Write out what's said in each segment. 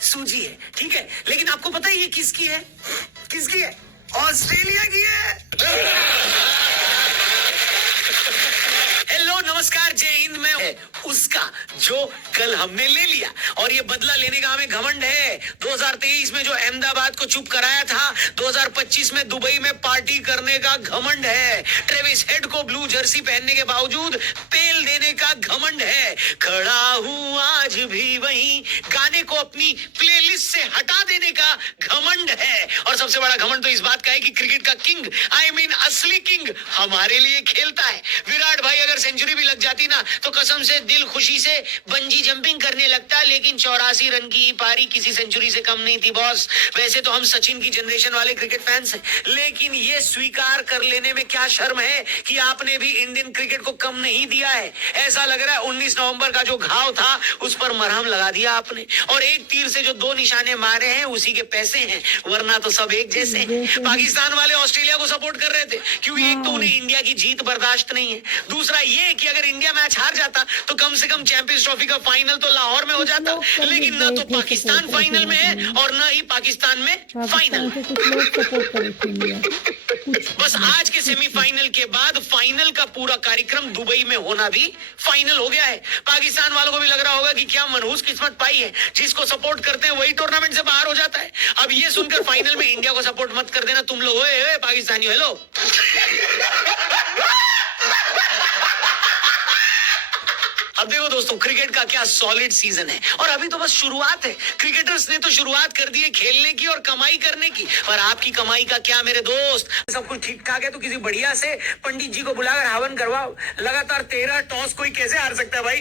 सूजी है, ठीक है, लेकिन आपको पता है ये किसकी है? किसकी है? ऑस्ट्रेलिया की है। हेलो नमस्कार जय हिंद में है उसका जो कल हमने ले लिया और ये बदला लेने का हमें घमंड है। 2023 में जो अहमदाबाद को चुप कराया था, 2025 में दुबई में पार्टी करने का घमंड है। ट्रेविस हेड को ब्लू जर्सी पहनने के बावजूद पेल देने का घमंड है। खड़ा हूं आज भी वहीं, गाने को अपनी प्लेलिस्ट से हटा देने का घमंड है। और सबसे बड़ा घमंड तो इस बात का है कि क्रिकेट का किंग, आई मीन असली किंग हमारे लिए खेलता है। विराट भाई अगर सेंचुरी भी लग जाती ना तो कसम से दिल खुशी से बंजी जंपिंग करने लगता, लेकिन 84 रन की पारी किसी सेंचुरी से कम नहीं थी बॉस। वैसे तो हम सचिन की जनरेशन वाले क्रिकेट फैंस हैं, लेकिन ये स्वीकार कर लेने में क्या शर्म है कि आपने भी इंडियन क्रिकेट को कम नहीं दिया है। ऐसा लग रहा है 19 नवंबर का जो घाव था उस पर मरहम लगा दिया आपने, और एक तीर से जो दो निशाने मारे हैं उसी के पैसे हैं, वरना तो सब एक जैसे हैं। पाकिस्तान वाले ऑस्ट्रेलिया को सपोर्ट कर रहे थे क्योंकि एक तो उन्हें इंडिया की जीत बर्दाश्त नहीं है, दूसरा ये कि अगर इंडिया मैच हार जाता तो कम से कम चैंपियंस ट्रॉफी का फाइनल तो लाहौर में हो जाता, लेकिन ना तो पाकिस्तान फाइनल में है और ना ही पाकिस्तान में फाइनल। बस आज के सेमीफाइनल के बाद फाइनल का पूरा कार्यक्रम दुबई में होना भी फाइनल हो गया है। पाकिस्तान वालों को भी लग रहा होगा कि क्या मनहूस किस्मत पाई है, जिसको सपोर्ट करते हैं वही टूर्नामेंट से बाहर हो जाता है। अब ये सुनकर फाइनल में इंडिया को सपोर्ट मत कर देना तुम लोग, ओए पाकिस्तानी हेलो। अब देखो दोस्तों, क्रिकेट का क्या सॉलिड सीजन है और अभी तो बस शुरुआत है। क्रिकेटर्स ने तो शुरुआत कर दी है खेलने की और कमाई करने की, पर आपकी कमाई का क्या मेरे दोस्त? सब कुछ ठीक ठाक है तो किसी बढ़िया से पंडित जी को बुलाकर हवन करवाओ। लगातार 13 टॉस कोई कैसे हार सकता है भाई?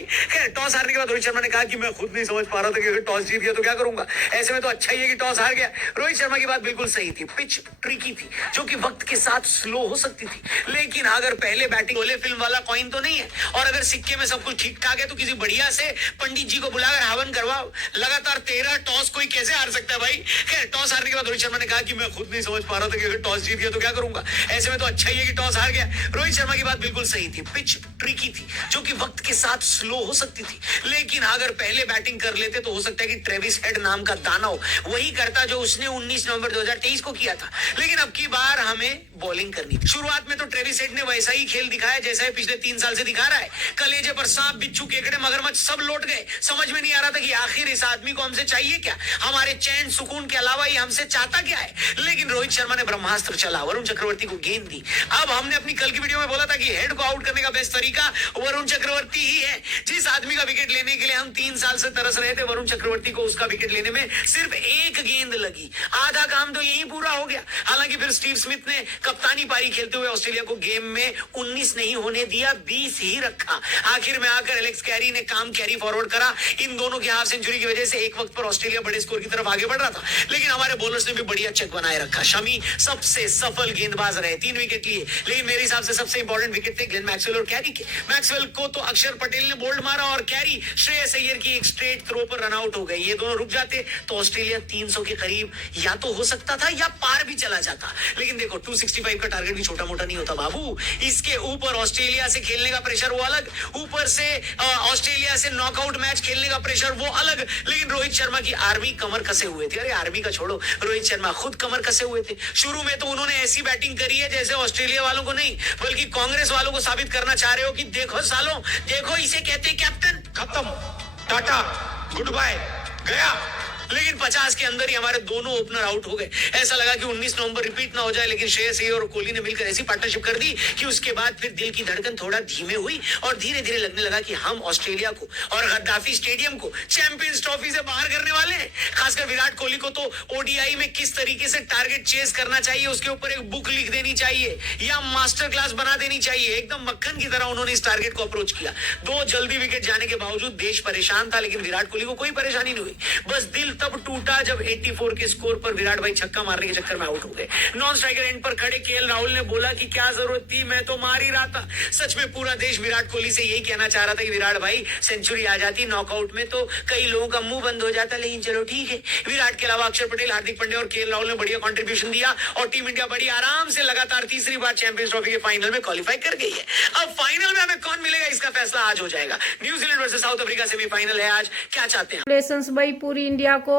टॉस हारने के बाद रोहित शर्मा ने कहा कि मैं खुद नहीं समझ पा रहा था कि अगर टॉस जीत गया तो क्या करूंगा। ऐसे में तो अच्छा ही है कि टॉस हार गया। रोहित शर्मा की बात बिल्कुल सही थी, पिच ट्रिकी थी जो कि वक्त के साथ स्लो हो सकती थी, लेकिन अगर पहले बैटिंग बोले फिल्म वाला कॉइन तो नहीं है, और अगर सिक्के में सब कुछ ठीक ठाक है तो किसी बढ़िया से पंडित जी को बुलाकर हवन करवाओ। लगातार 13 टॉस कोई कैसे हार सकता है भाई? टॉस हारने के बाद रोहित शर्मा ने कहा कि मैं खुद नहीं समझ पा रहा था कि अगर टॉस जीत गया तो क्या करूंगा। ऐसे में तो अच्छा ही है कि टॉस हार गया। रोहित शर्मा की बात बिल्कुल सही थी, पिच ट्रिकी थी जो कि वक्त के साथ स्लो हो सकती थी, लेकिन अगर पहले बैटिंग कर लेते तो हो सकता है कि ट्रेविस हेड नाम का दानव वही करता जो उसने 19 नवंबर 2023 को किया था, लेकिन अब की बार हमें बॉलिंग करनी थी। शुरुआत में तो ट्रेविस हेड ने वैसा ही खेल दिखाया जैसा है पिछले 3 साल से दिखा रहा है। कलेजे पर सांप, बिच्छू, केकड़े, मगरमच्छ सब लौट गए। समझ में नहीं आ रहा था कि आखिर इस आदमी को हमसे चाहिए क्या, हमारे चैन सुकून के अलावा ये हमसे चाहता क्या है। लेकिन रोहित शर्मा ने ब्रह्मास्त्र चला, वरुण चक्रवर्ती को गेंद दी। अब हमने अपनी कल की वीडियो में बोला था कि हेड को आउट करने का बेस्ट तरीका वरुण चक्रवर्ती ही है। जिस आदमी का विकेट लेने के लिए हम 3 साल से तरस रहे थे, वरुण चक्रवर्ती को उसका विकेट लेने में सिर्फ एक गेंद लगी, आधा काम तो यही पूरा हो गया। हालांकि फिर स्टीव स्मिथ ने कप्तानी पारी खेलते हुए ऑस्ट्रेलिया को गेम में 19 नहीं होने दिया, 20 ही रखा। आखिर में आकर एलेक्स कैरी ने काम कैरी फॉरवर्ड करा। इन दोनों की हाफ सेंचुरी की वजह से एक वक्त पर ऑस्ट्रेलिया बड़े स्कोर की तरफ आगे बढ़ रहा था, लेकिन हमारे बॉलर्स ने भी बढ़िया चेक बनाए रखा। शमी सबसे सफल गेंदबाज रहे, 3 विकेट लिए, लेकिन मेरे हिसाब से सबसे इंपॉर्टेंट विकेट थे ग्लेन मैक्सवेल और कैरी के। मैक्सवेल को तो अक्षर पटेल ने बोल्ड मारा और कैरी श्रेयस अय्यर की एक स्ट्रेट थ्रो पर रन आउट हो गए। ये दोनों रुक जाते तो ऑस्ट्रेलिया 300 के करीब या तो हो सकता था या पार भी चला जाता। लेकिन देखो 265 का टारगेट भी छोटा मोटा नहीं होता बाबू। इसके ऊपर ऑस्ट्रेलिया से खेलने का प्रेशर वो अलग, ऊपर से ऑस्ट्रेलिया से नॉकआउट मैच खेलने का प्रेशर वो अलग। लेकिन रोहित शर्मा की आर्मी कमर कसे हुए थे। अरे आर्मी का छोड़ो, रोहित शर्मा खुद कमर कसे हुए थे। शुरू में तो उन्होंने ऐसी बैटिंग करी है जैसे ऑस्ट्रेलिया वालों को नहीं बल्कि कांग्रेस वालों को साबित करना चाह रहे हो कि देखो सालों, देखो इसे कहते हैं कैप्टन। खत्म, टाटा, गुड बाय, गया। लेकिन 50 के अंदर ही हमारे दोनों ओपनर आउट हो गए। ऐसा लगा कि 19 नवंबर रिपीट ना हो जाए, लेकिन श्रेयस अय्यर और कोहली ने मिलकर ऐसी पार्टनरशिप कर दी कि उसके बाद फिर दिल की धड़कन थोड़ा धीमे हुई और धीरे धीरे लगने लगा कि हम ऑस्ट्रेलिया को और गद्दाफी स्टेडियम को चैंपियंस ट्रॉफी से बाहर करने वाले हैं। खासकर विराट कोहली को तो ओडीआई में किस तरीके से टारगेट चेस करना चाहिए उसके ऊपर एक बुक लिख देनी चाहिए या मास्टर क्लास बना देनी चाहिए। एकदम मक्खन की तरह उन्होंने इस टारगेट को अप्रोच किया। 2 जल्दी विकेट जाने के बावजूद देश परेशान था, लेकिन विराट कोहली को कोई परेशानी नहीं हुई। बस दिल तब टूटा जब 84 के स्कोर पर विराट भाई छक्का मारने के चक्कर में आउट हो गए। नॉन स्ट्राइकर एंड पर खड़े केएल राहुल ने बोला कि क्या जरूरत थी, मैं तो मार ही रहा था। सच में पूरा देश विराट कोहली से यही कहना चाह रहा था कि विराट भाई सेंचुरी आ जाती नॉकआउट में तो कई लोगों का मुंह बंद हो जाता, लेकिन चलो ठीक है। विराट के अलावा अक्षर पटेल, हार्दिक पांड्या और केएल राहुल ने बढ़िया कंट्रीब्यूशन दिया और टीम इंडिया बड़ी आराम से लगातार तीसरी बार चैंपियंस ट्रॉफी के फाइनल में क्वालिफाई कर गई है। अब फाइनल में हमें कौन मिलेगा इसका फैसला आज हो जाएगा। New Zealand versus south Africa semifinal है आज। क्या चाहते हैं भाई पूरी इंडिया को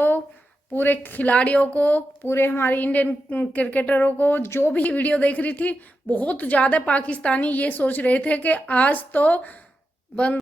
पूरे खिलाड़ियों को, पूरे हमारे इंडियन क्रिकेटरों को, जो भी वीडियो देख रही थी, बहुत ज़्यादा पाकिस्तानी ये सोच रहे थे कि आज तो बंद